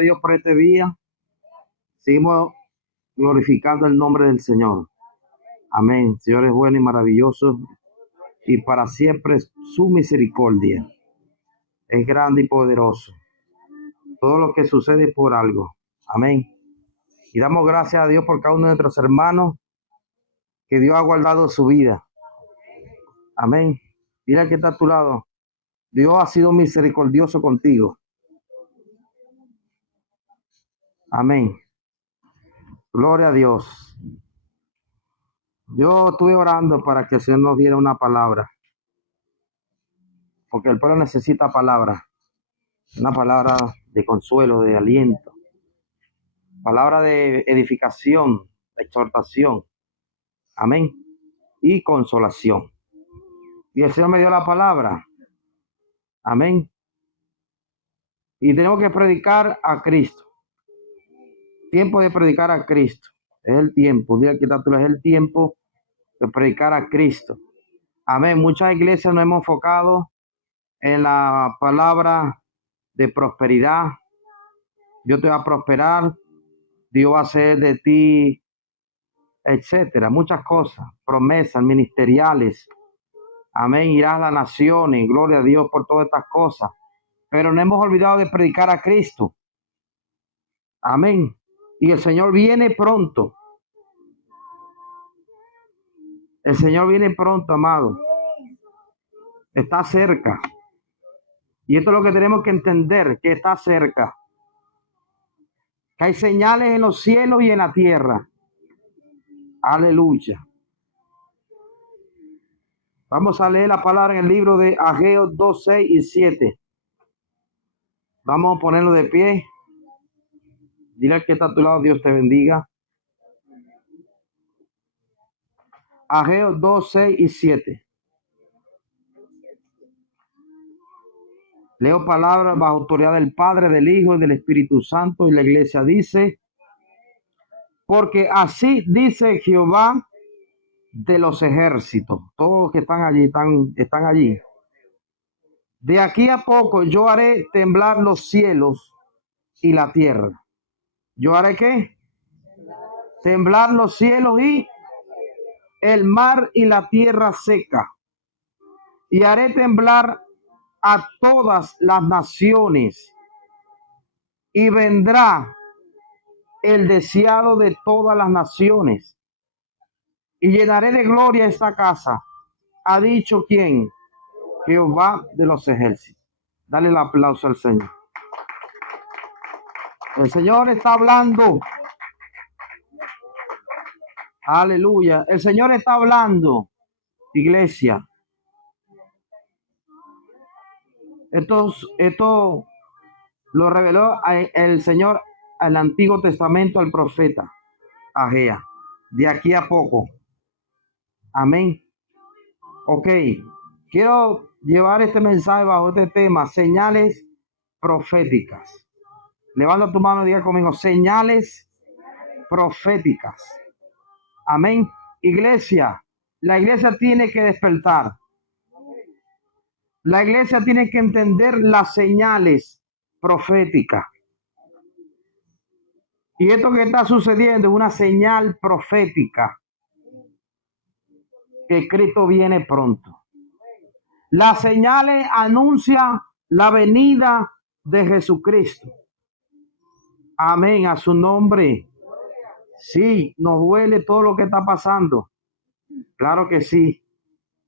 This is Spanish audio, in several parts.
Dios por este día. Seguimos glorificando el nombre del Señor. Amén. Señor es bueno y maravilloso y para siempre su misericordia es grande y poderoso. Todo lo que sucede por algo. Amén. Y damos gracias a Dios por cada uno de nuestros hermanos que Dios ha guardado su vida. Amén. Mira que está a tu lado. Dios ha sido misericordioso contigo. Amén. Gloria a Dios. Yo estuve orando para que el Señor nos diera una palabra, porque el pueblo necesita palabra, una palabra de consuelo, de aliento, palabra de edificación, de exhortación, amén, y consolación. Y el Señor me dio la palabra, amén. Y tenemos que predicar a Cristo. Tiempo de predicar a Cristo. Es el tiempo, dile que tanto es el tiempo de predicar a Cristo. Amén. Muchas iglesias nos hemos enfocado en la palabra de prosperidad. Dios te va a prosperar, Dios va a hacer de ti, etcétera, muchas cosas, promesas ministeriales. Amén. Irás a las naciones, gloria a Dios por todas estas cosas. Pero no hemos olvidado de predicar a Cristo. Amén. Y el Señor viene pronto. El Señor viene pronto, amado. Está cerca. Y esto es lo que tenemos que entender, que está cerca. Que hay señales en los cielos y en la tierra. Aleluya. Vamos a leer la palabra en el libro de Ageo 2, 6 y 7. Vamos a ponerlo de pie. Dile al que está a tu lado, Dios te bendiga. Ageo 2, 6 y 7. Leo palabras bajo autoridad del Padre, del Hijo y del Espíritu Santo. Y la iglesia dice: porque así dice Jehová de los ejércitos. Todos los que están allí, están allí. De aquí a poco yo haré temblar los cielos y la tierra. ¿Yo haré qué? Temblar los cielos y el mar y la tierra seca. Y haré temblar a todas las naciones. Y vendrá el deseado de todas las naciones. Y llenaré de gloria esta casa. Ha dicho ¿quién? Jehová de los ejércitos. Dale el aplauso al Señor. El Señor está hablando. Aleluya. El Señor está hablando, iglesia. Esto lo reveló el Señor al Antiguo Testamento al profeta Ageo. De aquí a poco. Amén. Ok. Quiero llevar este mensaje bajo este tema, señales proféticas. Levanta tu mano y diga conmigo, señales proféticas. Amén. Iglesia, la iglesia tiene que despertar. La iglesia tiene que entender las señales proféticas. Y esto que está sucediendo es una señal profética que Cristo viene pronto. Las señales anuncian la venida de Jesucristo. Amén, a su nombre. Sí, nos duele todo lo que está pasando. Claro que sí.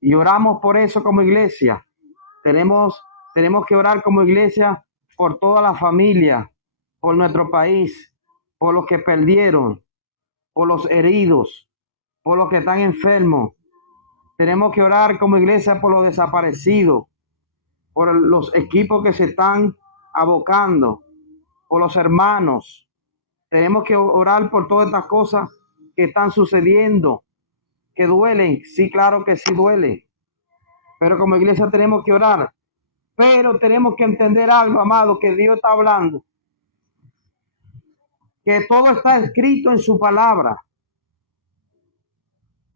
Y oramos por eso como iglesia. Tenemos que orar como iglesia por toda la familia, por nuestro país, por los que perdieron, por los heridos, por los que están enfermos. Tenemos que orar como iglesia por los desaparecidos, por los equipos que se están abocando, por los hermanos. Tenemos que orar por todas estas cosas que están sucediendo, que duelen. Sí, claro que sí duele. Pero como iglesia tenemos que orar. Pero tenemos que entender algo, amado, que Dios está hablando. Que todo está escrito en su palabra.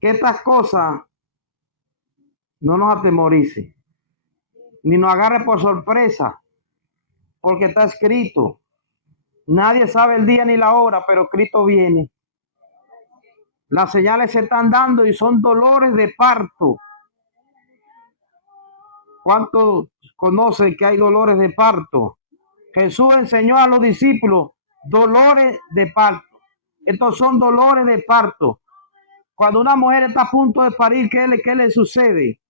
Que estas cosas no nos atemoricen, ni nos agarre por sorpresa, porque está escrito. Nadie sabe el día ni la hora, pero Cristo viene. Las señales se están dando y son dolores de parto. ¿Cuántos conocen que hay dolores de parto? Jesús enseñó a los discípulos dolores de parto. Estos son dolores de parto. Cuando una mujer está a punto de parir, ¿qué le sucede?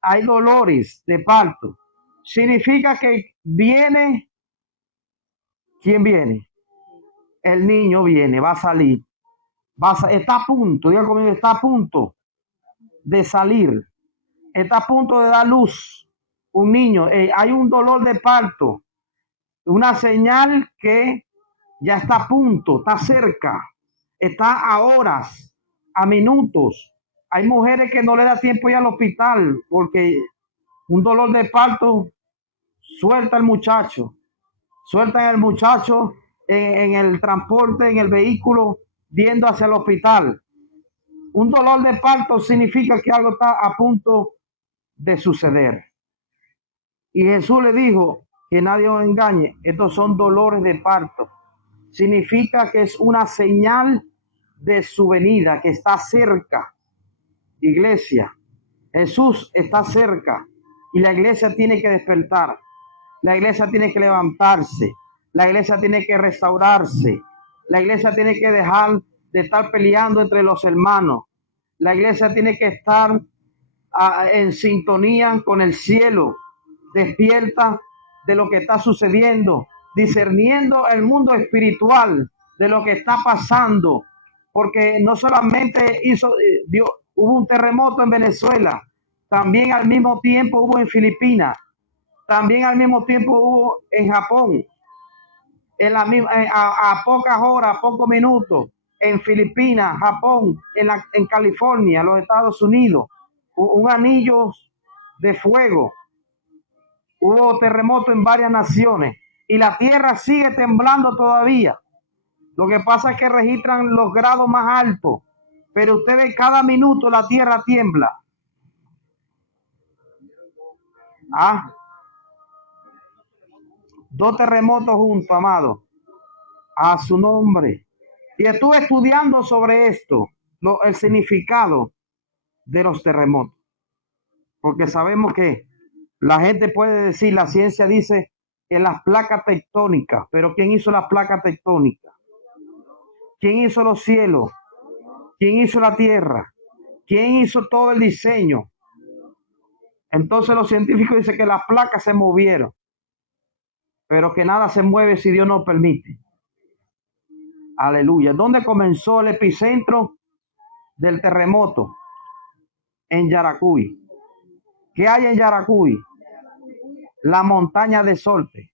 Hay dolores de parto. Significa que viene, ¿quién viene? El niño viene, va a salir. Está a punto, diga conmigo, está a punto de salir. Está a punto de dar luz. Un niño, hay un dolor de parto. Una señal que ya está a punto, está cerca, está a horas, a minutos. Hay mujeres que no le da tiempo ir al hospital porque un dolor de parto suelta al muchacho, sueltan al muchacho en el transporte, en el vehículo, viendo hacia el hospital. Un dolor de parto significa que algo está a punto de suceder. Y Jesús le dijo que nadie os engañe, estos son dolores de parto. Significa que es una señal de su venida, que está cerca. Iglesia, Jesús está cerca y la iglesia tiene que despertar. La iglesia tiene que levantarse. La iglesia tiene que restaurarse. La iglesia tiene que dejar de estar peleando entre los hermanos. La iglesia tiene que estar en sintonía con el cielo, despierta de lo que está sucediendo, discerniendo el mundo espiritual de lo que está pasando, porque no solamente hubo un terremoto en Venezuela, también al mismo tiempo hubo en Filipinas, también al mismo tiempo hubo en Japón, a pocas horas, a pocos minutos, en Filipinas, Japón, en California, los Estados Unidos, un anillo de fuego. Hubo terremoto en varias naciones y la tierra sigue temblando todavía. Lo que pasa es que registran los grados más altos, pero usted ve cada minuto la tierra tiembla. Ah, 2 terremotos juntos, amado, a su nombre. Y estuve estudiando sobre esto, el significado de los terremotos, porque sabemos que la gente puede decir, la ciencia dice que las placas tectónicas, pero ¿quién hizo las placas tectónicas? ¿Quién hizo los cielos? ¿Quién hizo la tierra? ¿Quién hizo todo el diseño? Entonces los científicos dicen que las placas se movieron, pero que nada se mueve si Dios no permite. Aleluya. ¿Dónde comenzó el epicentro del terremoto? En Yaracuy. ¿Qué hay en Yaracuy? La montaña de Sorte.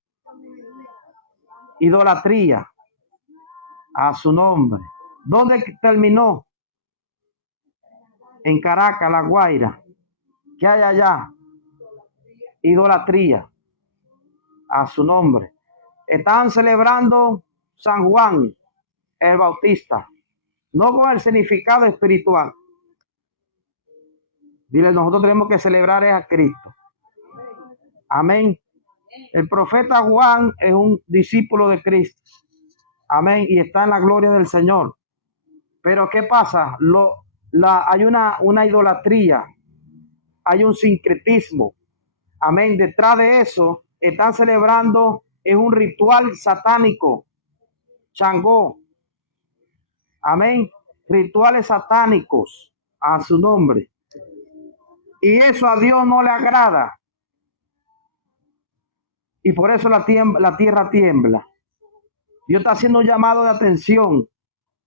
Idolatría a su nombre. ¿Dónde terminó? En Caracas, La Guaira. ¿Qué hay allá? Idolatría a su nombre. Están celebrando San Juan el Bautista, no con el significado espiritual. Dile, nosotros tenemos que celebrar a Cristo. Amén. El profeta Juan es un discípulo de Cristo. Amén. Y está en la gloria del Señor. Pero ¿qué pasa? Hay una idolatría. Hay un sincretismo. Amén. Detrás de eso están celebrando, es un ritual satánico. Changó. Amén. Rituales satánicos a su nombre. Y eso a Dios no le agrada. Y por eso la tierra tiembla. Dios está haciendo un llamado de atención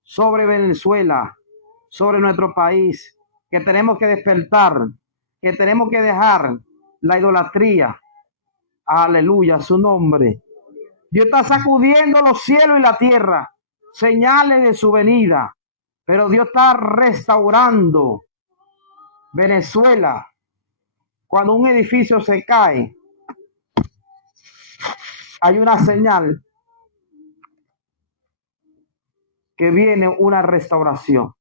sobre Venezuela, sobre nuestro país, que tenemos que despertar, que tenemos que dejar la idolatría. Aleluya, su nombre. Dios está sacudiendo los cielos y la tierra, señales de su venida. Pero Dios está restaurando Venezuela. Cuando un edificio se cae, hay una señal que viene una restauración.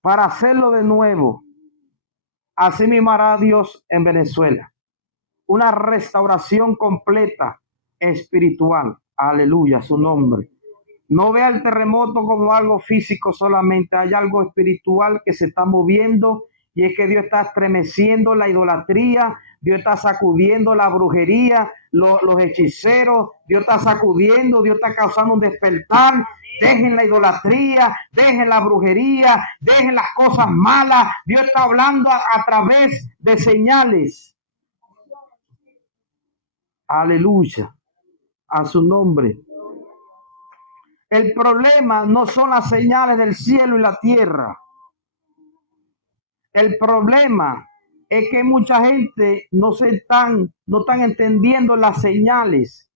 Para hacerlo de nuevo, así mismo hará Dios en Venezuela. una restauración completa espiritual. Aleluya, su nombre. No vea el terremoto como algo físico solamente, hay algo espiritual que se está moviendo y es que Dios está estremeciendo la idolatría, Dios está sacudiendo la brujería, los hechiceros, Dios está sacudiendo, Dios está causando un despertar. Dejen la idolatría, dejen la brujería, dejen las cosas malas. Dios está hablando a través de señales. Aleluya, a su nombre. El problema no son las señales del cielo y la tierra. El problema es que mucha gente no están entendiendo las señales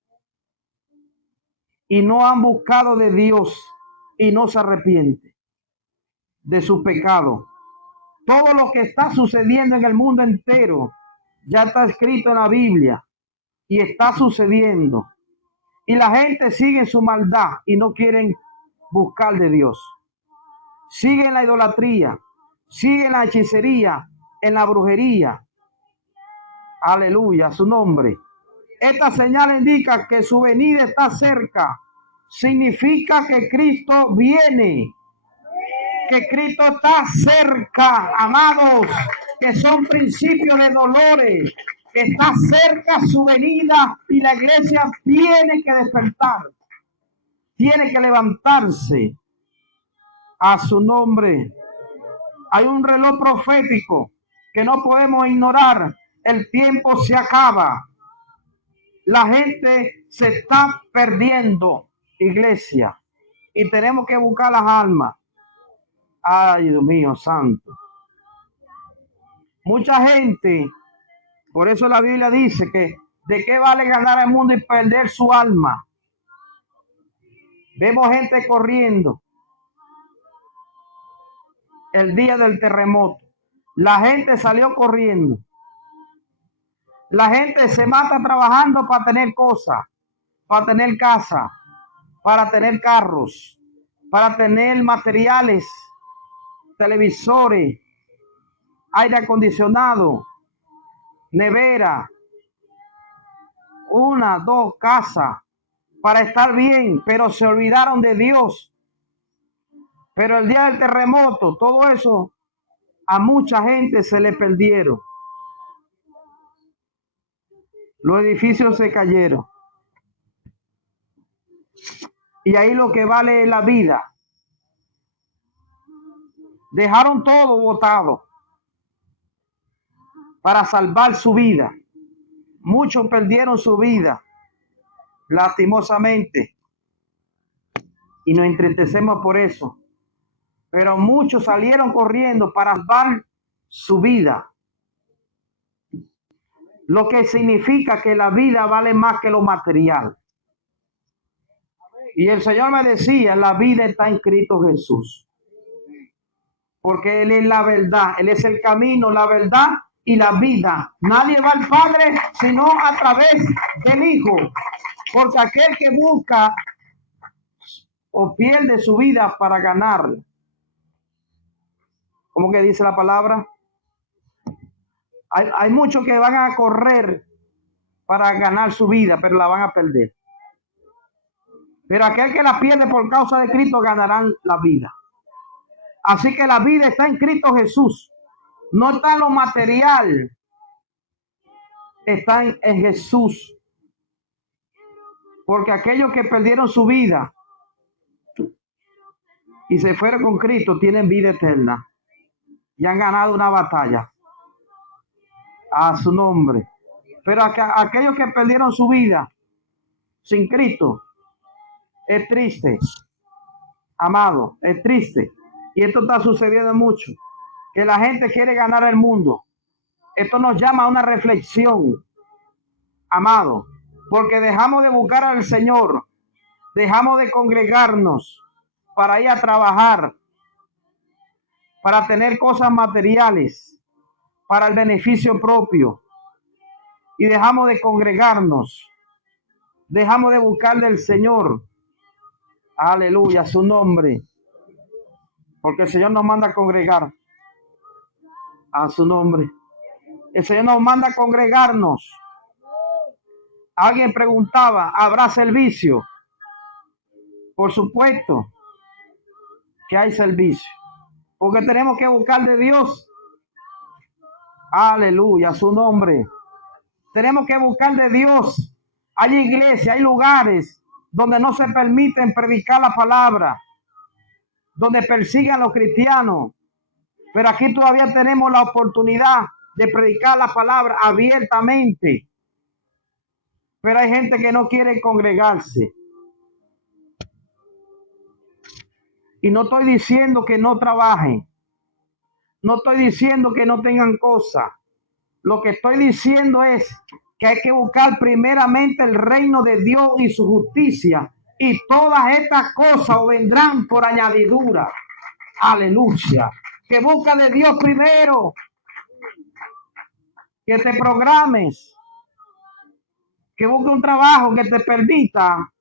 y no han buscado de Dios y no se arrepiente de su pecado. Todo lo que está sucediendo en el mundo entero ya está escrito en la Biblia y está sucediendo. Y la gente sigue en su maldad y no quieren buscar de Dios. Siguen la idolatría, siguen la hechicería, en la brujería. Aleluya, su nombre. Esta señal indica que su venida está cerca. Significa que Cristo viene. Que Cristo está cerca, amados, que son principios de dolores. Que está cerca su venida y la iglesia tiene que despertar. Tiene que levantarse. A su nombre. Hay un reloj profético que no podemos ignorar. El tiempo se acaba. La gente se está perdiendo, iglesia. Y tenemos que buscar las almas. Ay, Dios mío, santo. Mucha gente, por eso la Biblia dice que ¿de qué vale ganar el mundo y perder su alma? Vemos gente corriendo el día del terremoto. La gente salió corriendo. La gente se mata trabajando para tener cosas, para tener casa, para tener carros, para tener materiales, televisores, aire acondicionado, nevera, 1, 2 casas, para estar bien, pero se olvidaron de Dios. Pero el día del terremoto, todo eso, a mucha gente se le perdieron. Los edificios se cayeron. Y ahí lo que vale es la vida. Dejaron todo botado para salvar su vida. Muchos perdieron su vida, lastimosamente. Y nos entristecemos por eso. Pero muchos salieron corriendo para salvar su vida. Lo que significa que la vida vale más que lo material. Y el Señor me decía, la vida está en Cristo Jesús. Porque Él es la verdad, Él es el camino, la verdad y la vida. Nadie va al Padre sino a través del Hijo. Porque aquel que busca o pierde su vida para ganar. ¿Cómo que dice la palabra? Hay muchos que van a correr para ganar su vida, pero la van a perder. Pero aquel que la pierde por causa de Cristo ganarán la vida. Así que la vida está en Cristo Jesús. No está en lo material. Está en Jesús. Porque aquellos que perdieron su vida y se fueron con Cristo tienen vida eterna. Y han ganado una batalla. A su nombre. Pero aquellos que perdieron su vida sin Cristo, es triste, amado, es triste. Y esto está sucediendo mucho, que la gente quiere ganar el mundo. Esto nos llama a una reflexión, amado, porque dejamos de buscar al Señor, dejamos de congregarnos para ir a trabajar, para tener cosas materiales, para el beneficio propio. Y dejamos de congregarnos, dejamos de buscar del Señor. Aleluya, su nombre. Porque el Señor nos manda a congregar. A su nombre. El Señor nos manda a congregarnos. Alguien preguntaba, ¿habrá servicio? Por supuesto que hay servicio, porque tenemos que buscar de Dios. Aleluya, su nombre. Tenemos que buscar de Dios. Hay iglesias, hay lugares donde no se permiten predicar la palabra, donde persigan a los cristianos. Pero aquí todavía tenemos la oportunidad de predicar la palabra abiertamente. Pero hay gente que no quiere congregarse. Y no estoy diciendo que no trabajen. No estoy diciendo que no tengan cosas. Lo que estoy diciendo es que hay que buscar primeramente el reino de Dios y su justicia. Y todas estas cosas vendrán por añadidura. Aleluya. Que busca de Dios primero. Que te programes. Que busque un trabajo que te permita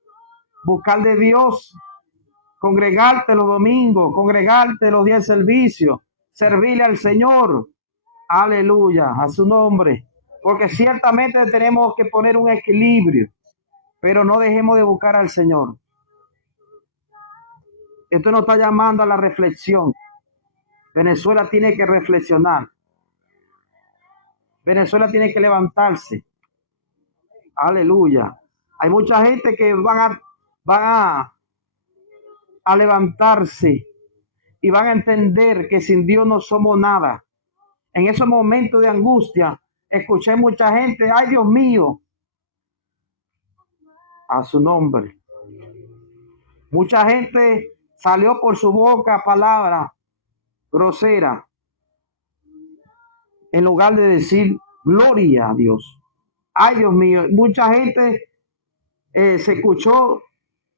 buscar de Dios. Congregarte los domingos. Congregarte los días de servicio. Servirle al Señor. Aleluya, a su nombre. Porque ciertamente tenemos que poner un equilibrio, pero no dejemos de buscar al Señor. Esto nos está llamando a la reflexión. Venezuela tiene que reflexionar. Venezuela tiene que levantarse. Aleluya. Hay mucha gente que van a levantarse y van a entender que sin Dios no somos nada. En esos momentos de angustia, escuché mucha gente, ay Dios mío, a su nombre. Mucha gente salió por su boca palabra grosera en lugar de decir gloria a Dios. Ay Dios mío, mucha gente se escuchó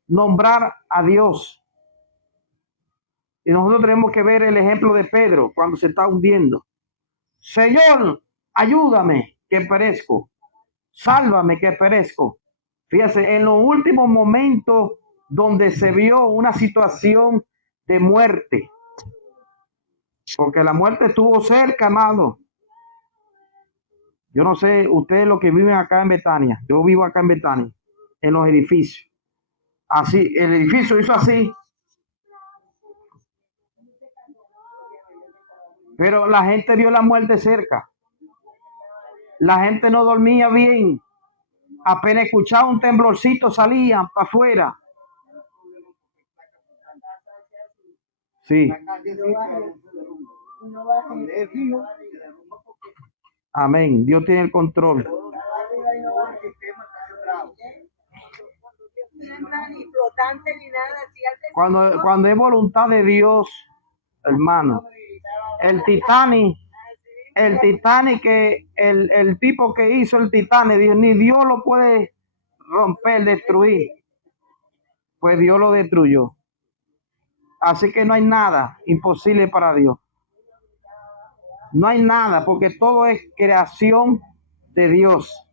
nombrar a Dios. Y nosotros tenemos que ver el ejemplo de Pedro cuando se está hundiendo. Señor, ayúdame que perezco. Sálvame que perezco. Fíjese, en los últimos momentos donde se vio una situación de muerte. Porque la muerte estuvo cerca, amado. Yo no sé, ustedes los que viven acá en Betania. Yo vivo acá en Betania, en los edificios. Así, el edificio hizo así. Pero la gente vio la muerte cerca. La gente no dormía bien. Apenas escuchaba un temblorcito, salían para afuera. Sí. Amén. Dios tiene el control. Cuando es voluntad de Dios, hermano, el Titanic, que el tipo que hizo el Titanic, ni Dios lo puede romper, destruir. Pues Dios lo destruyó. Así que no hay nada imposible para Dios. No hay nada, porque todo es creación de Dios.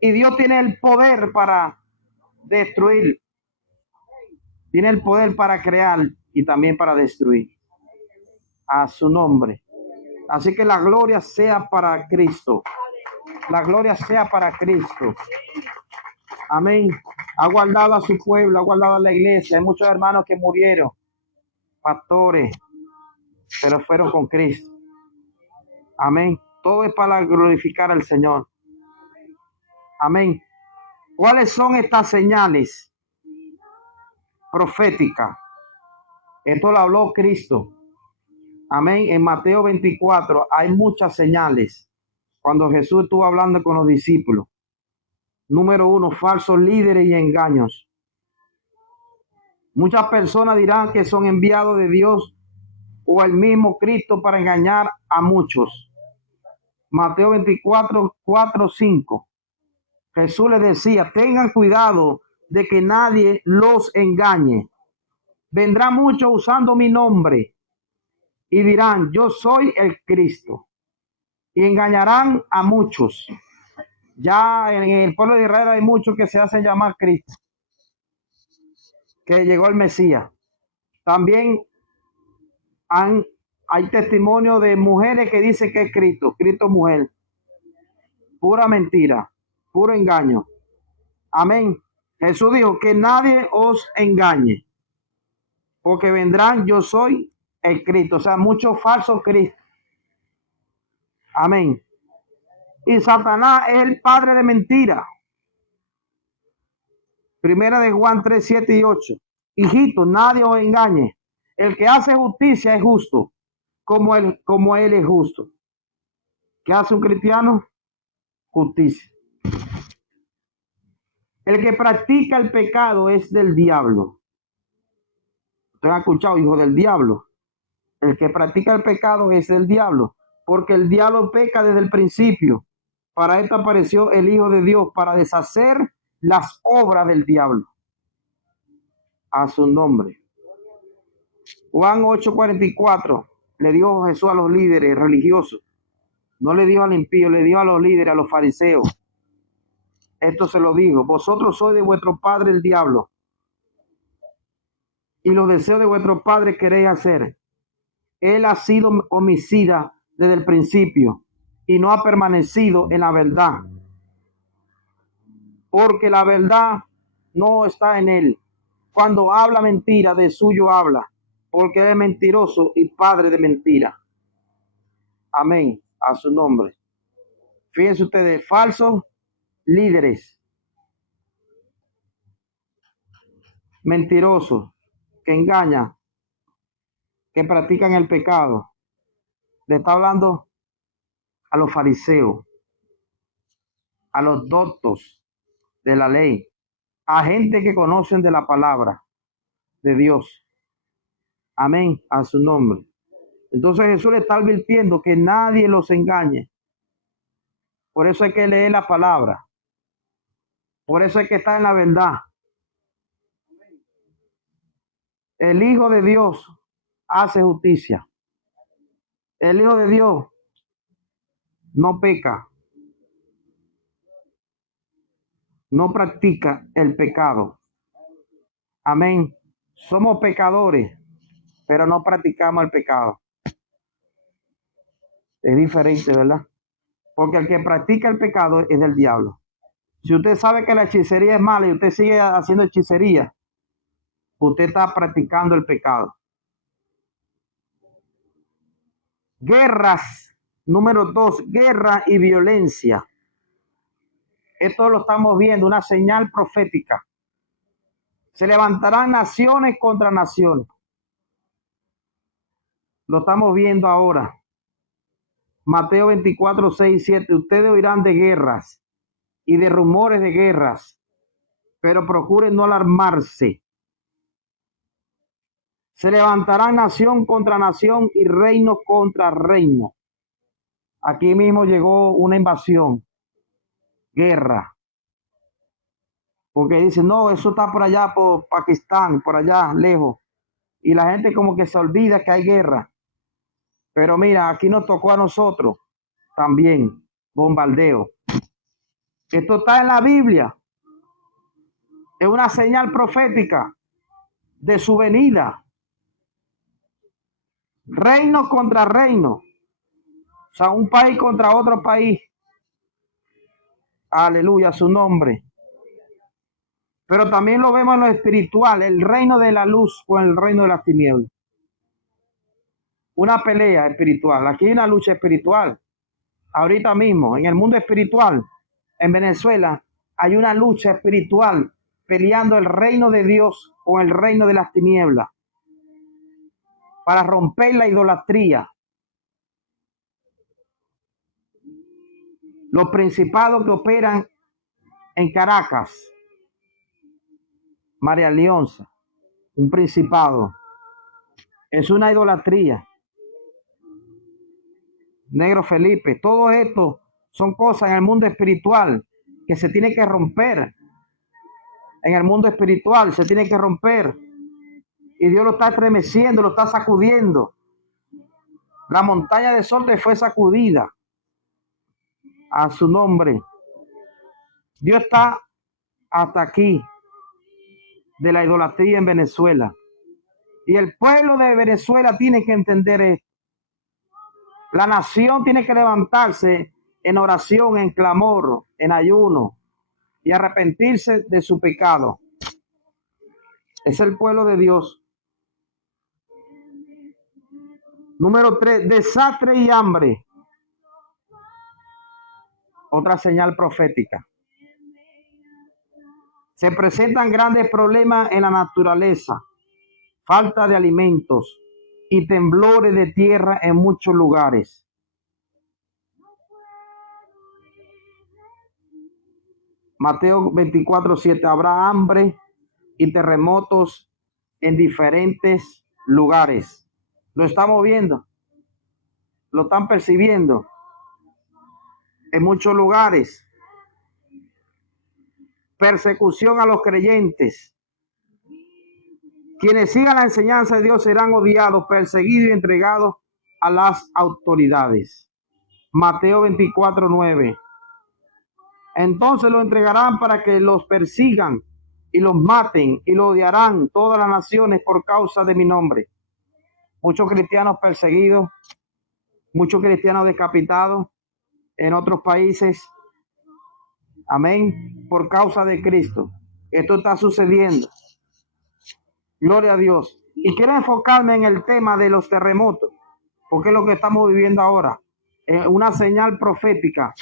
Y Dios tiene el poder para destruir. Tiene el poder para crear y también para destruir. A su nombre. Así que la gloria sea para Cristo. La gloria sea para Cristo. Amén. Ha guardado a su pueblo, ha guardado a la iglesia. Hay muchos hermanos que murieron, pastores, pero fueron con Cristo. Amén. Todo es para glorificar al Señor. Amén. ¿Cuáles son estas señales proféticas? Esto lo habló Cristo. Amén. En Mateo 24 hay muchas señales. Cuando Jesús estuvo hablando con los discípulos. Número 1, falsos líderes y engaños. Muchas personas dirán que son enviados de Dios o el mismo Cristo para engañar a muchos. Mateo 24, 4, 5. Jesús les decía, tengan cuidado de que nadie los engañe. Vendrá muchos usando mi nombre y dirán, yo soy el Cristo. Y engañarán a muchos. Ya en el pueblo de Israel hay muchos que se hacen llamar Cristo. Que llegó el Mesías. También hay testimonio de mujeres que dicen que es Cristo mujer. Pura mentira. puro engaño. Amén. Jesús dijo que nadie os engañe, porque vendrán, yo soy el Cristo, o sea, muchos falsos Cristos. Amén. Y Satanás es el padre de mentira. Primera de Juan 3, 7 y 8. Hijito, nadie os engañe. El que hace justicia es justo, como él es justo. ¿Qué hace un cristiano? Justicia. El que practica el pecado es del diablo. ¿Ustedes han escuchado, hijo del diablo? El que practica el pecado es del diablo, porque el diablo peca desde el principio. Para esto apareció el Hijo de Dios, para deshacer las obras del diablo. A su nombre. Juan 8:44 le dijo Jesús a los líderes religiosos. No le dijo al impío, le dijo a los líderes, a los fariseos. Esto se lo dijo: vosotros sois de vuestro padre el diablo, y los deseos de vuestro padre queréis hacer. Él ha sido homicida desde el principio y no ha permanecido en la verdad, porque la verdad no está en él. Cuando habla mentira, de suyo habla, porque es mentiroso y padre de mentira. Amén. A su nombre. Fíjense ustedes, falsos líderes, mentirosos, que engañan, que practican el pecado. Le está hablando a los fariseos, a los doctos de la ley, a gente que conocen de la palabra de Dios. Amén, a su nombre. Entonces Jesús le está advirtiendo que nadie los engañe. Por eso hay que leer la palabra. Por eso hay que estar en la verdad. El Hijo de Dios hace justicia. El Hijo de Dios no peca, no practica el pecado. Amén. Somos pecadores, pero no practicamos el pecado. Es diferente, ¿verdad? Porque el que practica el pecado es del diablo. Si usted sabe que la hechicería es mala y usted sigue haciendo hechicería, usted está practicando el pecado. Guerras, número 2, guerra y violencia. Esto lo estamos viendo, una señal profética. Se levantarán naciones contra naciones. Lo estamos viendo ahora. Mateo 24, 6, 7. Ustedes oirán de guerras y de rumores de guerras, pero procuren no alarmarse. Se levantarán nación contra nación y reino contra reino. Aquí mismo llegó una invasión, guerra. Porque dicen, no, eso está por allá, por Pakistán, por allá, lejos. Y la gente como que se olvida que hay guerra. Pero mira, aquí nos tocó a nosotros también, bombardeo. Esto está en la Biblia. Es una señal profética de su venida. Reino contra reino. O sea, un país contra otro país. Aleluya, su nombre. Pero también lo vemos en lo espiritual, el reino de la luz con el reino de las tinieblas. Una pelea espiritual. Aquí hay una lucha espiritual. Ahorita mismo, en el mundo espiritual, en Venezuela, hay una lucha espiritual peleando el reino de Dios con el reino de las tinieblas para romper la idolatría. Los principados que operan en Caracas, María Leonza, un principado, es una idolatría. Negro Felipe, todo esto son cosas en el mundo espiritual que se tiene que romper. En el mundo espiritual se tiene que romper. Y Dios lo está estremeciendo, lo está sacudiendo. La montaña de Sol fue sacudida. A su nombre. Dios está hasta aquí de la idolatría en Venezuela. Y el pueblo de Venezuela tiene que entender esto. La nación tiene que levantarse en oración, en clamor, en ayuno, y arrepentirse de su pecado. Es el pueblo de Dios. Número 3, desastre y hambre. Otra señal profética. Se presentan grandes problemas en la naturaleza, falta de alimentos y temblores de tierra en muchos lugares. Mateo 24:7, habrá hambre y terremotos en diferentes lugares. Lo estamos viendo, lo están percibiendo en muchos lugares. Persecución a los creyentes. Quienes sigan la enseñanza de Dios serán odiados, perseguidos y entregados a las autoridades. Mateo 24:9. Entonces lo entregarán para que los persigan y los maten y lo odiarán todas las naciones por causa de mi nombre. Muchos cristianos perseguidos, muchos cristianos decapitados en otros países. Amén. Por causa de Cristo. Esto está sucediendo. Gloria a Dios. Y quiero enfocarme en el tema de los terremotos, porque es lo que estamos viviendo ahora. Una señal profética.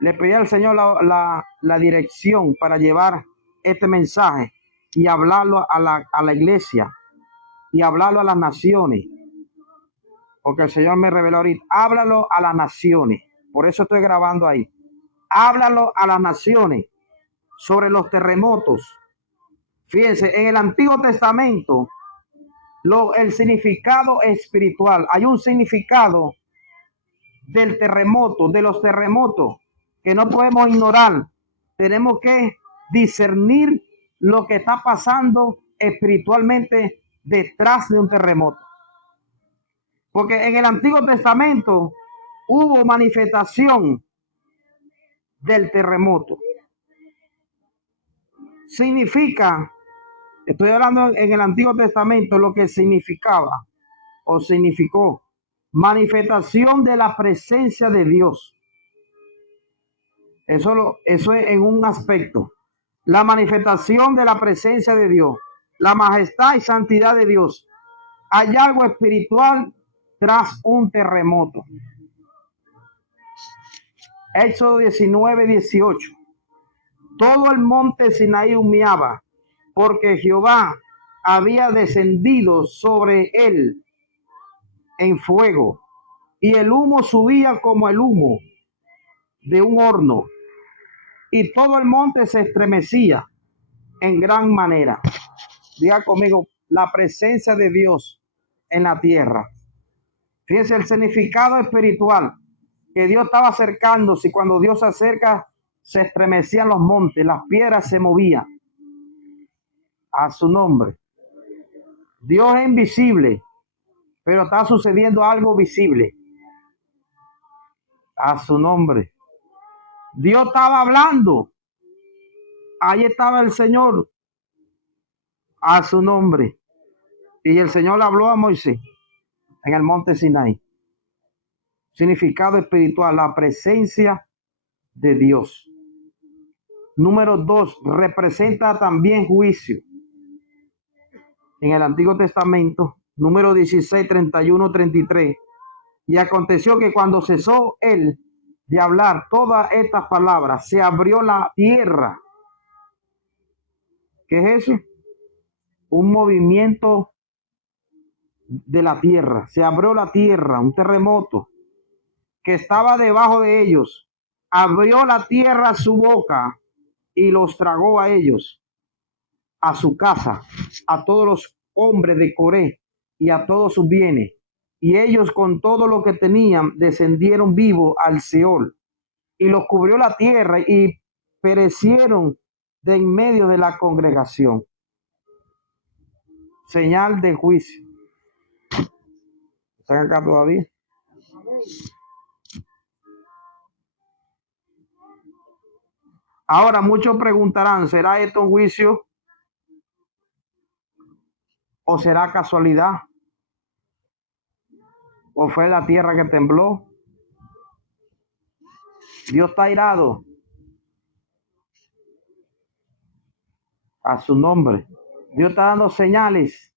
Le pedí al Señor la dirección para llevar este mensaje y hablarlo a la iglesia y hablarlo a las naciones. Porque el Señor me reveló ahorita, háblalo a las naciones. Por eso estoy grabando ahí. Háblalo a las naciones sobre los terremotos. Fíjense, en el Antiguo Testamento, el significado espiritual, hay un significado del terremoto, de los terremotos, que no podemos ignorar. Tenemos que discernir lo que está pasando espiritualmente detrás de un terremoto. Porque en el Antiguo Testamento hubo manifestación del terremoto. Significa, estoy hablando en el Antiguo Testamento, lo que significaba o significó manifestación de la presencia de Dios. Eso es en un aspecto. La manifestación de la presencia de Dios, la majestad y santidad de Dios. Hay algo espiritual tras un terremoto. Éxodo 19:18. Todo el monte Sinaí humeaba, porque Jehová había descendido sobre él en fuego, y el humo subía como el humo de un horno, y todo el monte se estremecía en gran manera. Diga conmigo, la presencia de Dios en la tierra. Fíjense el significado espiritual, que Dios estaba acercándose, y cuando Dios se acerca, se estremecían los montes, las piedras se movían. A su nombre. Dios es invisible, pero está sucediendo algo visible. A su nombre. Dios estaba hablando. Ahí estaba el Señor. A su nombre. Y el Señor le habló a Moisés en el monte Sinaí. Significado espiritual, la presencia de Dios. Número 2, representa también juicio. En el Antiguo Testamento, número 16, 31, 33. Y aconteció que cuando cesó él de hablar todas estas palabras, se abrió la tierra. ¿Qué es eso? Un movimiento de la tierra. Se abrió la tierra, un terremoto que estaba debajo de ellos. Abrió la tierra su boca y los tragó a ellos, a su casa, a todos los hombres de Coré y a todos sus bienes. Y ellos con todo lo que tenían descendieron vivos al Seol. Y los cubrió la tierra y perecieron de en medio de la congregación. Señal de juicio. ¿Están acá todavía? Ahora muchos preguntarán, ¿será esto un juicio o será casualidad? ¿O fue la tierra que tembló? Dios está airado. A su nombre. Dios está dando señales.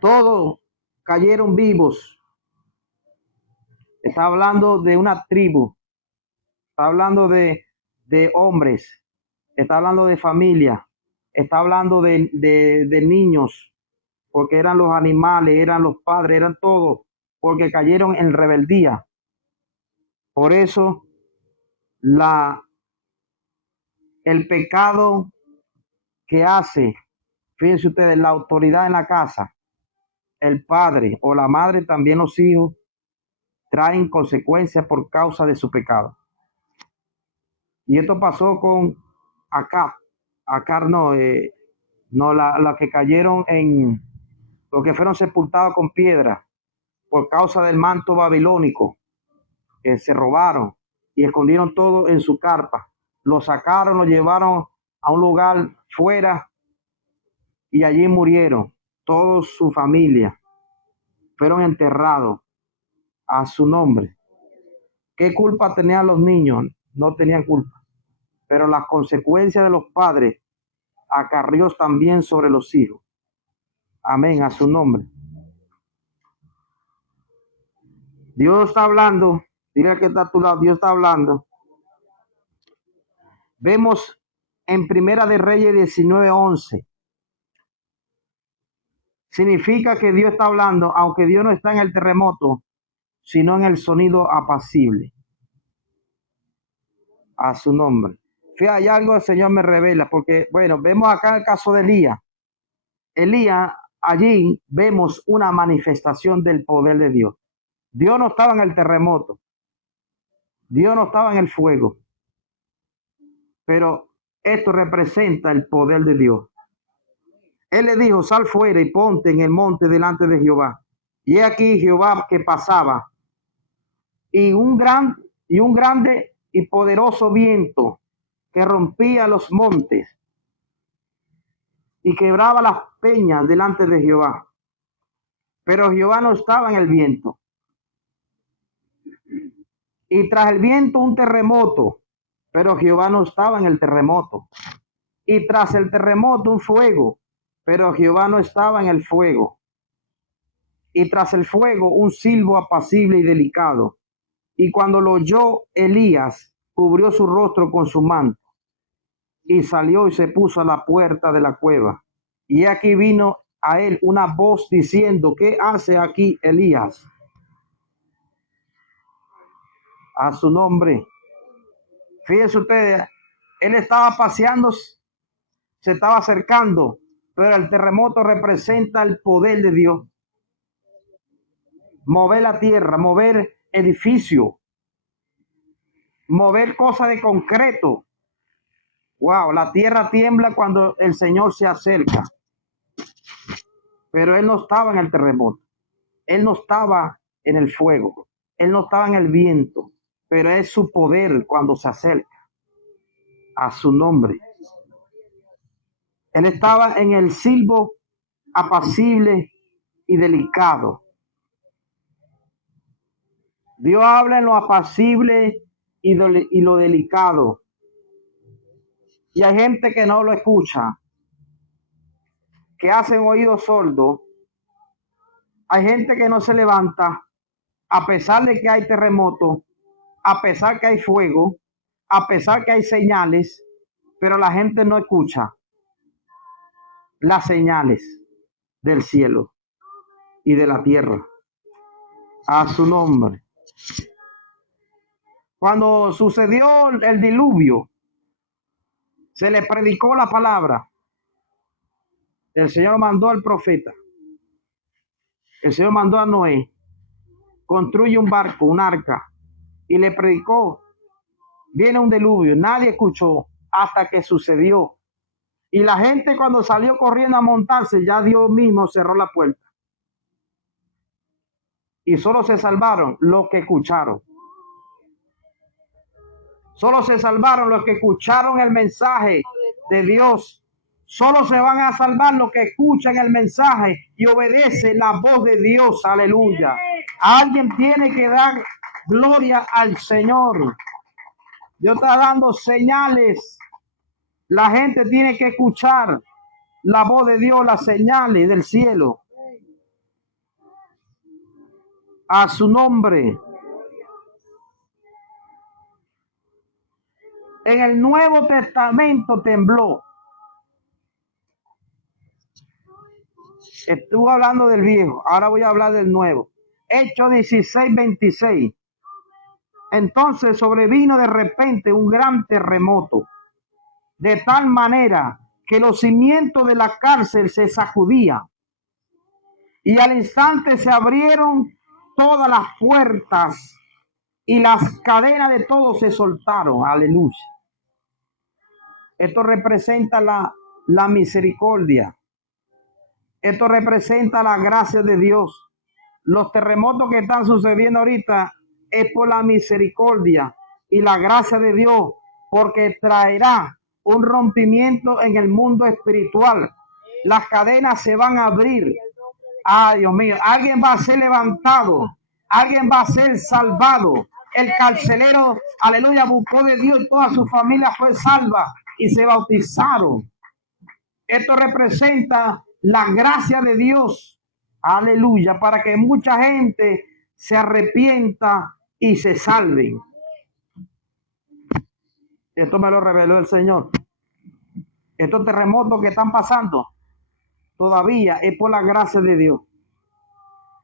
Todos cayeron vivos. Está hablando de una tribu. Está hablando de hombres. Está hablando de familia. Está hablando de niños. Porque eran los animales, eran los padres, eran todos. Porque cayeron en rebeldía. Por eso el pecado que hace, fíjense ustedes, la autoridad en la casa, el padre o la madre, también los hijos, traen consecuencias por causa de su pecado. Y esto pasó con Acab no, la que cayeron los que fueron sepultados con piedra por causa del manto babilónico, que se robaron y escondieron todo en su carpa. Lo sacaron, lo llevaron a un lugar fuera y allí murieron. Toda su familia fueron enterrados a su nombre. ¿Qué culpa tenían los niños? No tenían culpa. Pero las consecuencias de los padres acarrió también sobre los hijos. Amén, a su nombre. Dios está hablando. Dile que está a tu lado, Dios está hablando. Vemos en Primera de Reyes 19:11. Significa que Dios está hablando, aunque Dios no está en el terremoto, sino en el sonido apacible. A su nombre. Fíjate, hay algo el Señor me revela, porque, bueno, vemos acá el caso de Elías. Elías, allí vemos una manifestación del poder de Dios. Dios no estaba en el terremoto. Dios no estaba en el fuego. Pero esto representa el poder de Dios. Él le dijo, sal fuera y ponte en el monte delante de Jehová. Y he aquí Jehová que pasaba. Y un grande y poderoso viento que rompía los montes y quebraba las peñas delante de Jehová. Pero Jehová no estaba en el viento. Y tras el viento un terremoto, pero Jehová no estaba en el terremoto. Y tras el terremoto un fuego, pero Jehová no estaba en el fuego. Y tras el fuego un silbo apacible y delicado. Y cuando lo oyó Elías, cubrió su rostro con su manto, y salió y se puso a la puerta de la cueva. Y aquí vino a él una voz diciendo, ¿qué hace aquí Elías? A su nombre. Fíjense ustedes, él estaba paseando, se estaba acercando, pero el terremoto representa el poder de Dios. Mover la tierra, mover edificio, mover cosas de concreto. Wow, la tierra tiembla cuando el Señor se acerca. Pero él no estaba en el terremoto. Él no estaba en el fuego. Él no estaba en el viento. Pero es su poder cuando se acerca a su nombre. Él estaba en el silbo apacible y delicado. Dios habla en lo apacible y lo delicado. Y hay gente que no lo escucha, que hacen oídos sordos. Hay gente que no se levanta a pesar de que hay terremoto, a pesar que hay fuego, a pesar que hay señales, pero la gente no escucha las señales del cielo y de la tierra. A su nombre. Cuando sucedió el diluvio, se le predicó la palabra. El Señor mandó al profeta. El Señor mandó a Noé. Construye un barco, un arca. Y le predicó. Viene un diluvio. Nadie escuchó hasta que sucedió. Y la gente cuando salió corriendo a montarse, ya Dios mismo cerró la puerta. Y solo se salvaron los que escucharon. Solo se salvaron los que escucharon el mensaje de Dios. Solo se van a salvar los que escuchan el mensaje y obedecen la voz de Dios. Aleluya. Alguien tiene que dar gloria al Señor. Dios está dando señales. La gente tiene que escuchar la voz de Dios, las señales del cielo. A su nombre. En el Nuevo Testamento tembló. Estuve hablando del viejo, ahora voy a hablar del nuevo. Hechos 16:26. Entonces sobrevino de repente un gran terremoto, de tal manera que los cimientos de la cárcel se sacudían, y al instante se abrieron todas las puertas y las cadenas de todos se soltaron. Aleluya. Esto representa la misericordia. Esto representa la gracia de Dios. Los terremotos que están sucediendo ahorita es por la misericordia y la gracia de Dios, porque traerá un rompimiento en el mundo espiritual. Las cadenas se van a abrir. Ay, Dios mío, alguien va a ser levantado, alguien va a ser salvado. El carcelero, aleluya, buscó de Dios y toda su familia fue salva y se bautizaron. Esto representa la gracia de Dios, aleluya, para que mucha gente se arrepienta y se salven. Esto me lo reveló el Señor. Estos terremotos que están pasando todavía es por la gracia de Dios.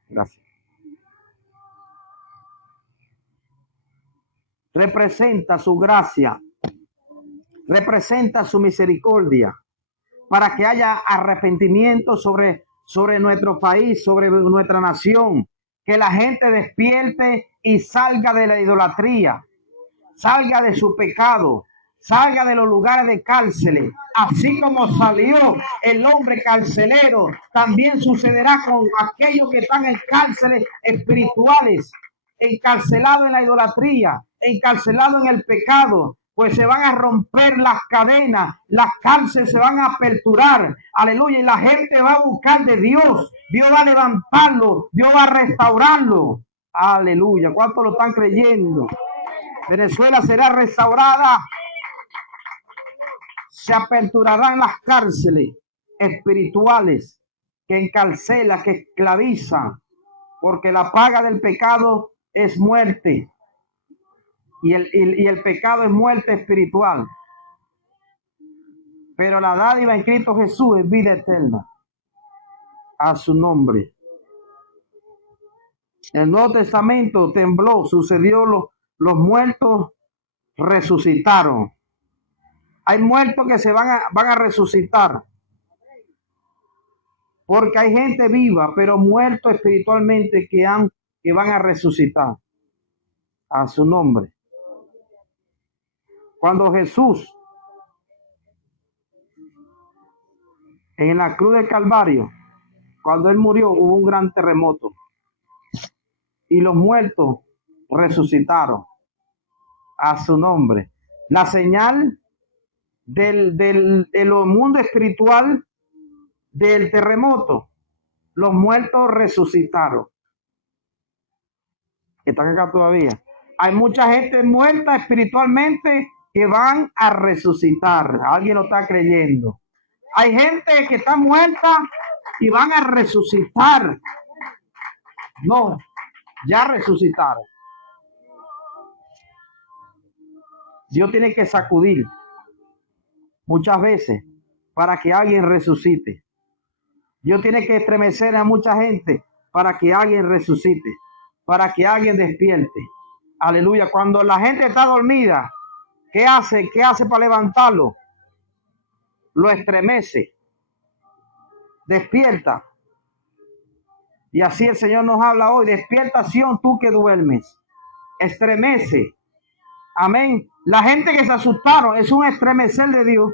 Gracias. Representa su gracia, representa su misericordia, para que haya arrepentimiento sobre nuestro país, sobre nuestra nación, que la gente despierte y salga de la idolatría, salga de su pecado, salga de los lugares de cárceles. Así como salió el hombre carcelero, también sucederá con aquellos que están en cárceles espirituales, encarcelados en la idolatría, encarcelados en el pecado. Pues se van a romper las cadenas, las cárceles se van a aperturar, aleluya, y la gente va a buscar de Dios, Dios va a levantarlo, Dios va a restaurarlo, aleluya. ¿Cuántos lo están creyendo? Venezuela será restaurada, se aperturarán las cárceles espirituales que encarcelan, que esclavizan, porque la paga del pecado es muerte. Y el pecado es muerte espiritual. Pero la dádiva en Cristo Jesús es vida eterna. A su nombre. El Nuevo Testamento tembló, sucedió, los muertos resucitaron. Hay muertos que se van a resucitar. Porque hay gente viva, pero muertos espiritualmente que van a resucitar. A su nombre. Cuando Jesús en la cruz del Calvario, cuando él murió, hubo un gran terremoto. Y los muertos resucitaron. A su nombre. La señal del mundo espiritual del terremoto. Los muertos resucitaron. Están acá todavía. Hay mucha gente muerta espiritualmente que van a resucitar. Alguien lo está creyendo. Hay gente que está muerta y van a resucitar. No, ya resucitaron. Dios tiene que sacudir muchas veces para que alguien resucite. Dios tiene que estremecer a mucha gente para que alguien resucite, para que alguien despierte. Aleluya. Cuando la gente está dormida, ¿qué hace? ¿Qué hace para levantarlo? Lo estremece. Despierta. Y así el Señor nos habla hoy. Despierta, Sión, tú que duermes. Estremece. Amén. La gente que se asustaron es un estremecer de Dios.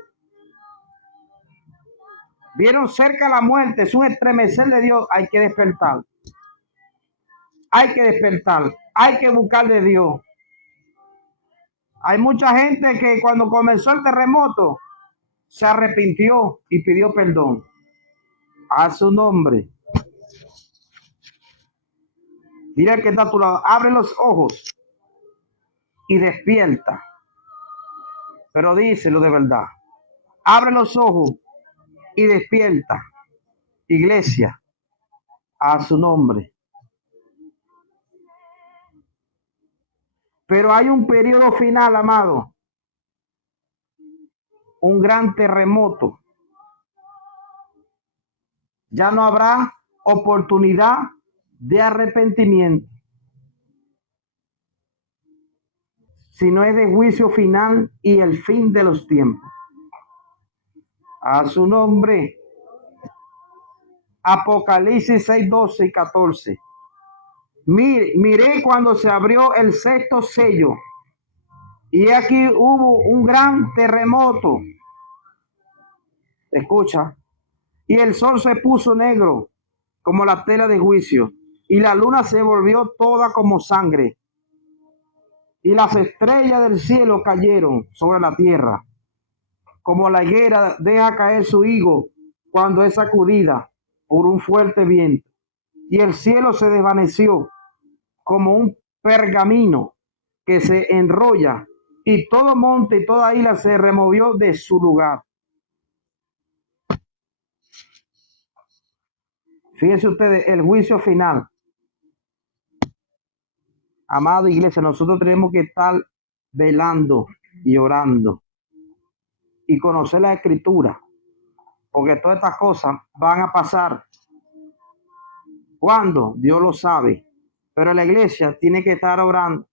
Vieron cerca la muerte, es un estremecer de Dios. Hay que despertar. Hay que despertar. Hay que buscar de Dios. Hay mucha gente que cuando comenzó el terremoto se arrepintió y pidió perdón. A su nombre. Dile al que está a tu lado, abre los ojos y despierta. pero díselo de verdad. Abre los ojos y despierta, iglesia, a su nombre. Pero hay un periodo final, amado, un gran terremoto. Ya no habrá oportunidad de arrepentimiento, sino es de juicio final y el fin de los tiempos. A su nombre. Apocalipsis 6, 12 y 14. Miré cuando se abrió el sexto sello, y aquí hubo un gran terremoto. Escucha. Y el sol se puso negro como la tela de juicio, y la luna se volvió toda como sangre, y las estrellas del cielo cayeron sobre la tierra, como la higuera deja caer su higo cuando es sacudida por un fuerte viento. Y el cielo se desvaneció como un pergamino que se enrolla, y todo monte y toda isla se removió de su lugar. Fíjense ustedes, el juicio final. Amada iglesia, nosotros tenemos que estar velando y orando y conocer la escritura, porque todas estas cosas van a pasar. ¿Cuándo? Dios lo sabe. Pero la iglesia tiene que estar orando,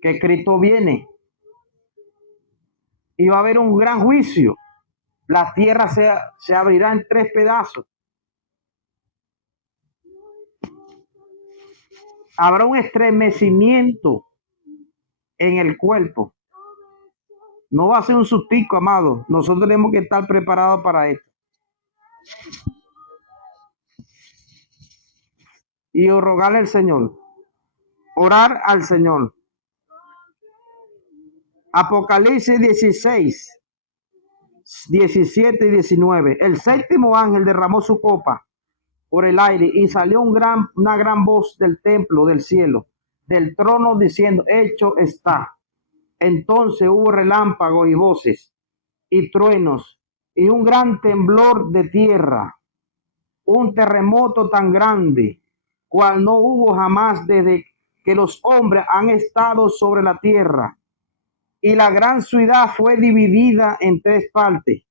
que Cristo viene y va a haber un gran juicio. La tierra se abrirá en 3 pedazos. Habrá un estremecimiento en el cuerpo. No va a ser un sustico, amado. Nosotros tenemos que estar preparados para esto. Y rogarle al Señor. Orar al Señor. Apocalipsis 16, 17 y 19. El séptimo ángel derramó su copa por el aire, y salió una gran voz del templo del cielo, del trono, diciendo: hecho está. Entonces hubo relámpagos y voces y truenos y un gran temblor de tierra, un terremoto tan grande cual no hubo jamás desde que los hombres han estado sobre la tierra. Y la gran ciudad fue dividida en 3 partes,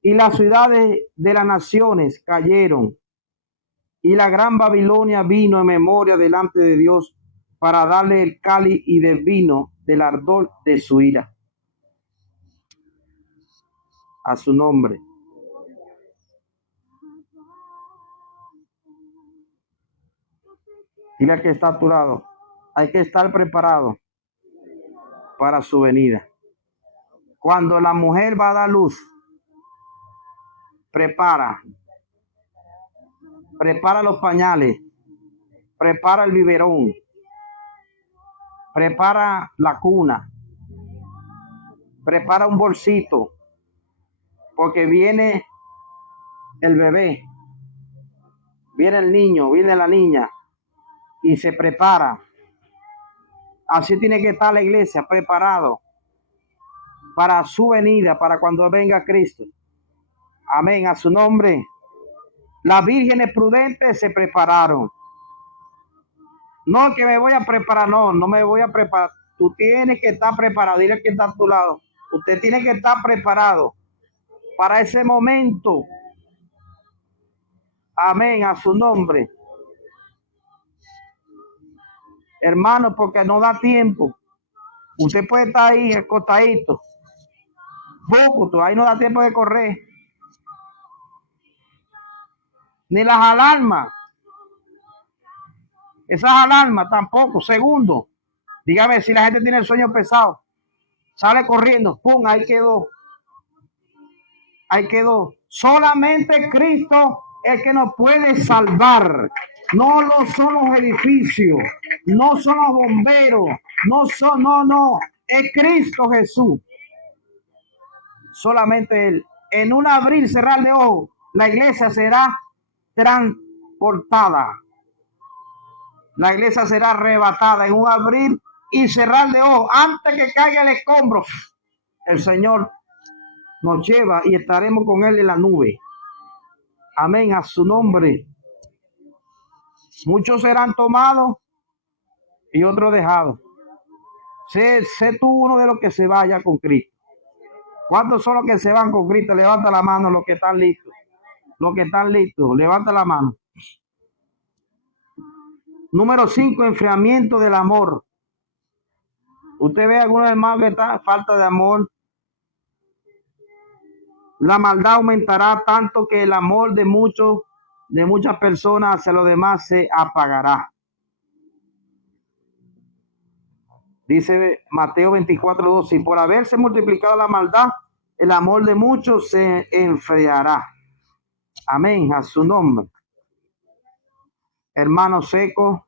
y las ciudades de las naciones cayeron. Y la gran Babilonia vino en memoria delante de Dios para darle el cáliz y del vino del ardor de su ira. A su nombre. Dile al que está a tu lado, hay que estar preparado para su venida. Cuando la mujer va a dar luz, prepara los pañales, prepara el biberón, prepara la cuna, prepara un bolsito, porque viene el bebé, viene el niño, viene la niña, y se prepara. Así tiene que estar la iglesia, preparado para su venida, para cuando venga Cristo. Amén, a su nombre. Las vírgenes prudentes se prepararon. No que me voy a preparar, no me voy a preparar. Tú tienes que estar preparado. Dile que está a tu lado. Usted tiene que estar preparado para ese momento. Amén, a su nombre. Hermano, porque no da tiempo. Usted puede estar ahí acostadito. Poco, ahí no da tiempo de correr. Ni las alarmas. Esas alarmas tampoco. Segundo, dígame si la gente tiene el sueño pesado. Sale corriendo, pum, ahí quedó. Ahí quedó. Solamente Cristo es el que nos puede salvar. No lo son los edificios, no son los bomberos, no. Es Cristo Jesús. Solamente Él. En un abrir y cerrar de ojos, la iglesia será transportada. La iglesia será arrebatada en un abrir y cerrar de ojos. Antes que caiga el escombro, el Señor nos lleva y estaremos con Él en la nube. Amén, a su nombre. Muchos serán tomados y otros dejados. Sé tú uno de los que se vaya con Cristo. ¿Cuántos son los que se van con Cristo? Levanta la mano los que están listos. Los que están listos, levanta la mano. Número 5, enfriamiento del amor. Usted ve a algunos hermanos que están falta de amor. La maldad aumentará tanto que el amor de muchas personas hacia los demás se apagará. Dice Mateo 24:12, y por haberse multiplicado la maldad, el amor de muchos se enfriará. Amén, a su nombre. Hermano seco,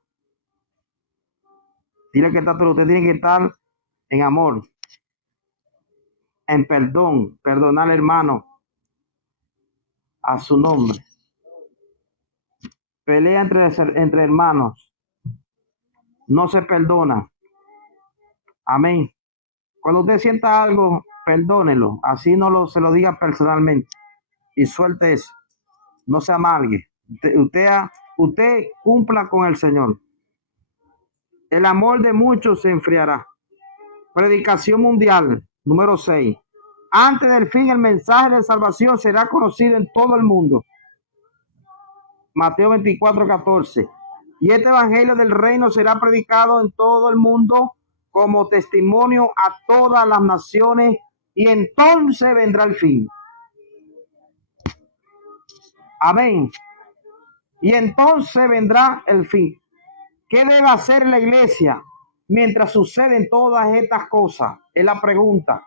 dile que usted tiene que estar en amor, en perdón, perdonar al hermano, a su nombre. Pelea entre hermanos, no se perdona. Amén. Cuando usted sienta algo, perdónelo, así se lo diga personalmente y suelte eso, no se amargue. Usted cumpla con el Señor. El amor de muchos se enfriará. Predicación mundial, número 6. Antes del fin, el mensaje de salvación será conocido en todo el mundo. Mateo 24:14. Y este evangelio del reino será predicado en todo el mundo como testimonio a todas las naciones, y entonces vendrá el fin. Amén. Y entonces vendrá el fin. ¿Qué debe hacer la iglesia mientras suceden todas estas cosas? Es la pregunta.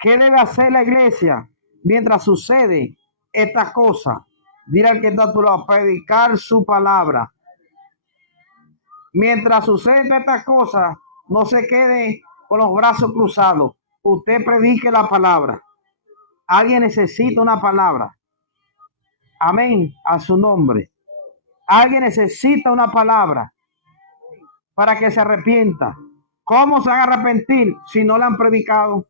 ¿Qué debe hacer la iglesia mientras sucede estas cosas? Dile al que está a tu lado, predicar su palabra. Mientras suceden estas cosas, no se quede con los brazos cruzados. Usted predique la palabra. Alguien necesita una palabra. Amén, a su nombre. Alguien necesita una palabra para que se arrepienta. ¿Cómo se van a arrepentir si no la han predicado?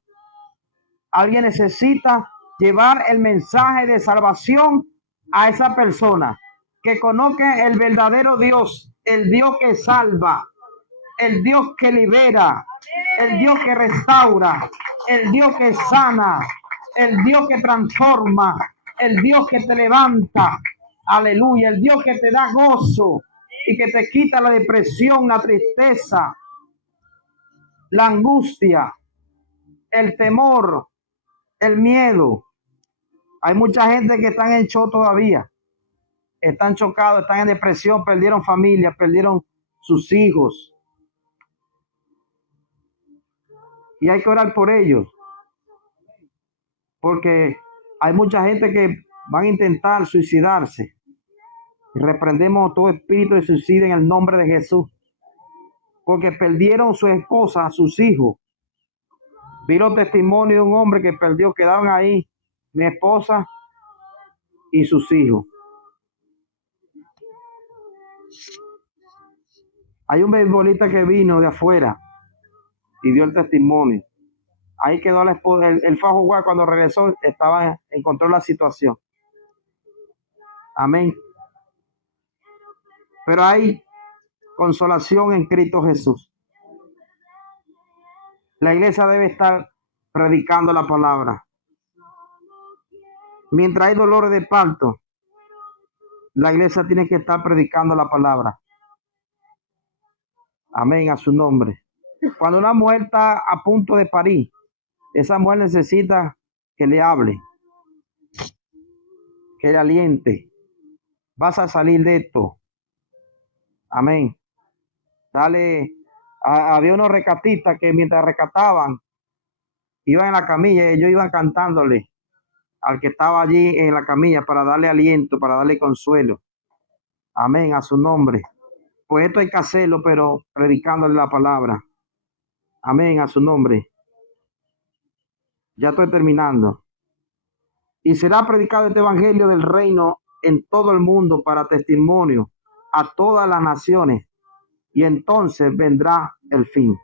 Alguien necesita llevar el mensaje de salvación a esa persona, que conozca el verdadero Dios, el Dios que salva, el Dios que libera, el Dios que restaura, el Dios que sana, el Dios que transforma, el Dios que te levanta, aleluya, el Dios que te da gozo y que te quita la depresión, la tristeza, la angustia, el temor, el miedo. Hay mucha gente que están en shock todavía, están chocados, están en depresión, perdieron familia, perdieron sus hijos, y hay que orar por ellos, porque hay mucha gente que van a intentar suicidarse. Y reprendemos todo espíritu de suicidio en el nombre de Jesús, porque perdieron su esposa, sus hijos. Vi los testimonios de un hombre que perdió, quedaron ahí mi esposa y sus hijos. Hay un beisbolista que vino de afuera y dio el testimonio. Ahí quedó la esposa. Él fue a jugar, cuando regresó encontró la situación. Amén. Pero hay consolación en Cristo Jesús. La iglesia debe estar predicando la palabra. Mientras hay dolores de parto, la iglesia tiene que estar predicando la palabra. Amén, a su nombre. Cuando una mujer está a punto de parir, esa mujer necesita que le hable, que le aliente. Vas a salir de esto. Amén. Había unos rescatistas que mientras rescataban, iban en la camilla y ellos iban cantándole al que estaba allí en la camilla para darle aliento, para darle consuelo. Amén, a su nombre. Pues esto hay que hacerlo, pero predicándole la palabra. Amén, a su nombre. Ya estoy terminando. Y será predicado este evangelio del reino en todo el mundo para testimonio a todas las naciones, y entonces vendrá el fin.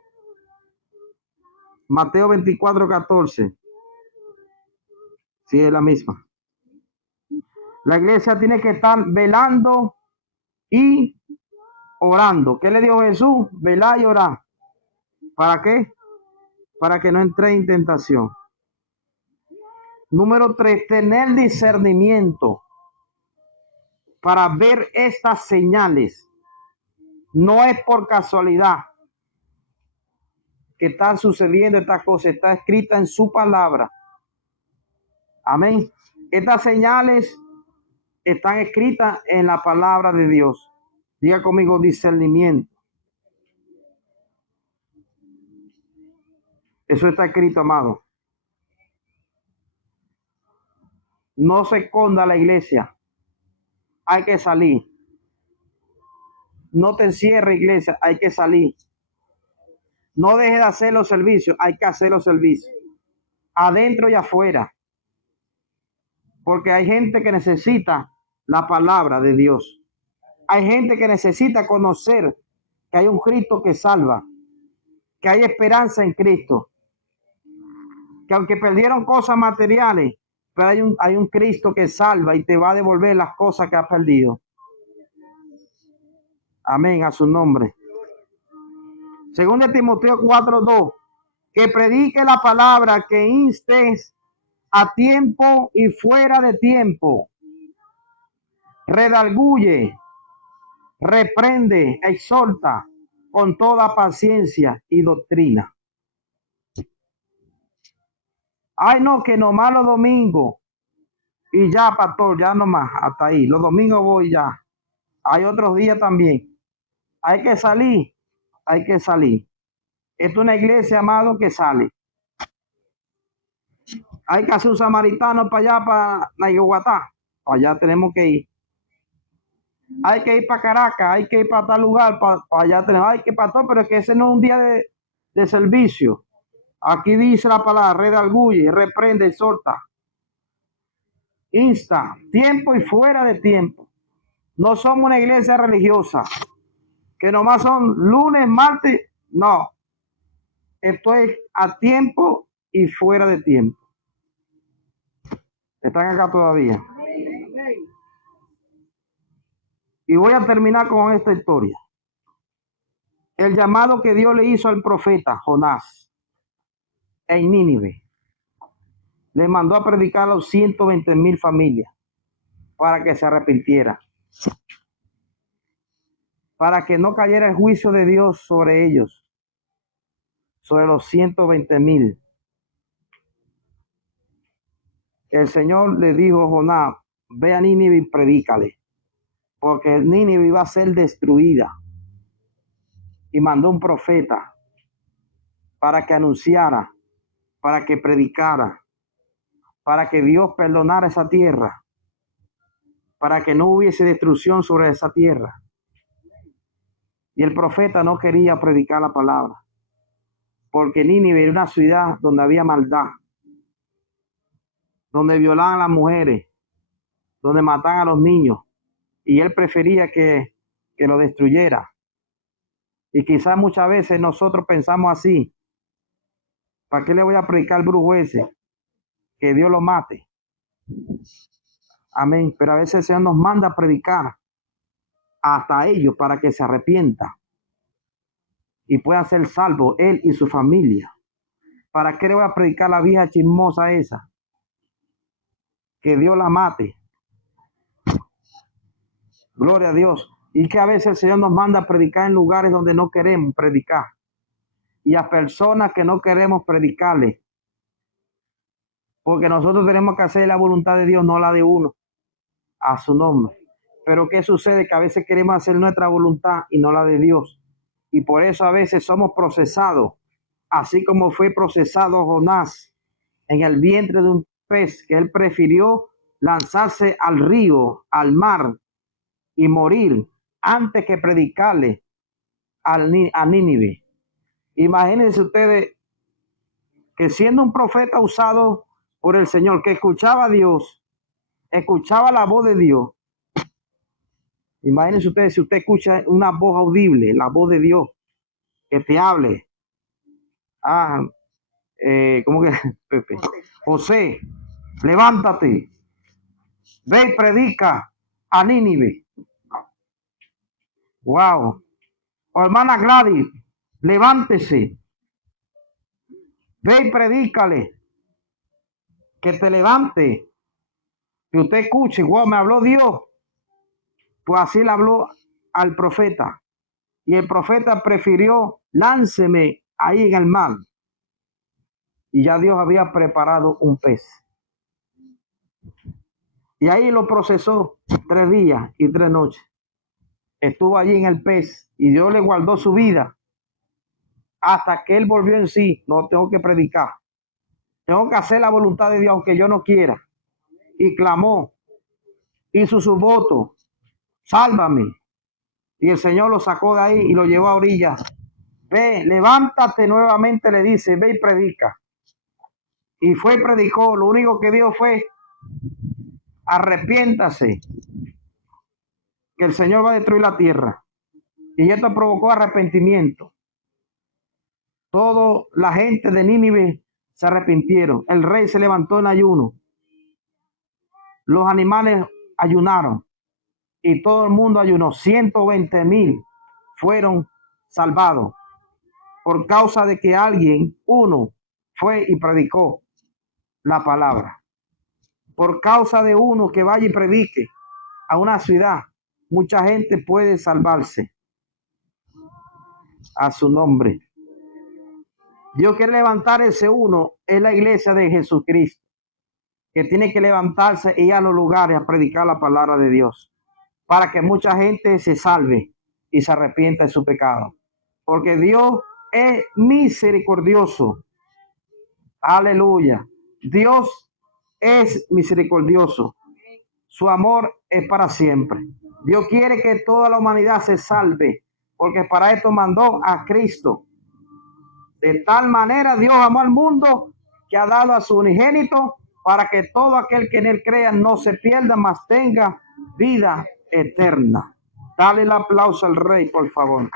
Mateo 24:14. Sí, es la misma. La iglesia tiene que estar velando y orando. ¿Qué le dijo Jesús? Velar y orar. ¿Para qué? Para que no entre en tentación. Número 3, tener discernimiento para ver estas señales. No es por casualidad que están sucediendo estas cosas, está escrita en su palabra. Amén. Estas señales están escritas en la palabra de Dios. Diga conmigo discernimiento. Eso está escrito, amado. No se esconda la iglesia. Hay que salir. No te encierres, iglesia. Hay que salir. No dejes de hacer los servicios. Hay que hacer los servicios. Adentro y afuera. Porque hay gente que necesita la palabra de Dios. Hay gente que necesita conocer que hay un Cristo que salva. Que hay esperanza en Cristo. Que aunque perdieron cosas materiales, pero hay un Cristo que salva y te va a devolver las cosas que has perdido. Amén, a su nombre. Según de Timoteo 4:2, que predique la palabra, que instes a tiempo y fuera de tiempo. Redarguye, reprende, exhorta con toda paciencia y doctrina. Ay, no, que nomás los domingos. Y ya, pastor, ya nomás, hasta ahí. Los domingos voy ya. Hay otros días también. Hay que salir, hay que salir. Esto es una iglesia, amado, que sale. Hay que hacer un samaritano para allá, para Naiguatá. Para allá tenemos que ir. Hay que ir para Caracas, hay que ir para tal lugar, para allá tenemos. Hay que pastor, pero es que ese no es un día de servicio. Aquí dice la palabra, redarguye, reprende, exhorta, insta, tiempo y fuera de tiempo. No somos una iglesia religiosa, que nomás son lunes, martes, no. Esto es a tiempo y fuera de tiempo. Están acá todavía. Y voy a terminar con esta historia. El llamado que Dios le hizo al profeta Jonás en Nínive. Le mandó a predicar a los 120,000 familias para que se arrepintiera. Para que no cayera el juicio de Dios sobre ellos, sobre los 120,000. El Señor le dijo a Jonás, ve a Nínive y predícale, porque Nínive iba a ser destruida. Y mandó un profeta para que anunciara, para que predicara, para que Dios perdonara esa tierra, para que no hubiese destrucción sobre esa tierra. Y el profeta no quería predicar la palabra, porque Nínive era una ciudad donde había maldad, donde violaban a las mujeres, donde mataban a los niños, y él prefería que lo destruyera. Y quizás muchas veces nosotros pensamos así, ¿para qué le voy a predicar al brujo ese? Que Dios lo mate. Amén. Pero a veces el Señor nos manda a predicar hasta ellos para que se arrepienta y pueda ser salvo él y su familia. ¿Para qué le voy a predicar a la vieja chismosa esa? Que Dios la mate. Gloria a Dios. Y que a veces el Señor nos manda a predicar en lugares donde no queremos predicar. Y a personas que no queremos predicarle. Porque nosotros tenemos que hacer la voluntad de Dios, no la de uno. A su nombre. Pero ¿qué sucede? Que a veces queremos hacer nuestra voluntad y no la de Dios. Y por eso a veces somos procesados. Así como fue procesado Jonás en el vientre de un pez, que él prefirió lanzarse al río, al mar y morir antes que predicarle a Nínive. Imagínense ustedes que siendo un profeta usado por el Señor, que escuchaba a Dios, escuchaba la voz de Dios. Imagínense ustedes si usted escucha una voz audible, la voz de Dios, que te hable. ¿cómo que? Pepe. José, levántate, ve y predica a Nínive. Wow. O hermana Gladys, levántese, ve y predícale, que te levante, que usted escuche. Wow, me habló Dios. Pues así le habló al profeta. Y el profeta prefirió, lánceme ahí en el mar. Y ya Dios había preparado un pez. Y ahí lo procesó 3 días y 3 noches. Estuvo allí en el pez y Dios le guardó su vida hasta que él volvió en sí. No tengo que predicar. Tengo que hacer la voluntad de Dios aunque yo no quiera. Y clamó, hizo su voto, sálvame. Y el Señor lo sacó de ahí y lo llevó a orillas. Ve, levántate nuevamente, le dice, ve y predica. Y fue y predicó. Lo único que Dios fue, arrepiéntase, que el Señor va a destruir la tierra. Y esto provocó arrepentimiento. Toda la gente de Nínive se arrepintieron. El rey se levantó en ayuno. Los animales ayunaron. Y todo el mundo ayunó. 120,000 fueron salvados. Por causa de que alguien, uno, fue y predicó la palabra. Por causa de uno que vaya y predique a una ciudad, mucha gente puede salvarse. A su nombre. Dios quiere levantar ese uno, es la iglesia de Jesucristo, que tiene que levantarse y ir a los lugares a predicar la palabra de Dios, para que mucha gente se salve y se arrepienta de su pecado. Porque Dios es misericordioso. Aleluya. Dios es misericordioso. Su amor es para siempre. Dios quiere que toda la humanidad se salve, porque para esto mandó a Cristo. De tal manera Dios amó al mundo que ha dado a su unigénito para que todo aquel que en él crea no se pierda, mas tenga vida eterna. Dale el aplauso al Rey, por favor.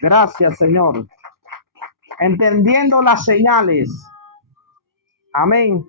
Gracias, Señor. Entendiendo las señales. Amén.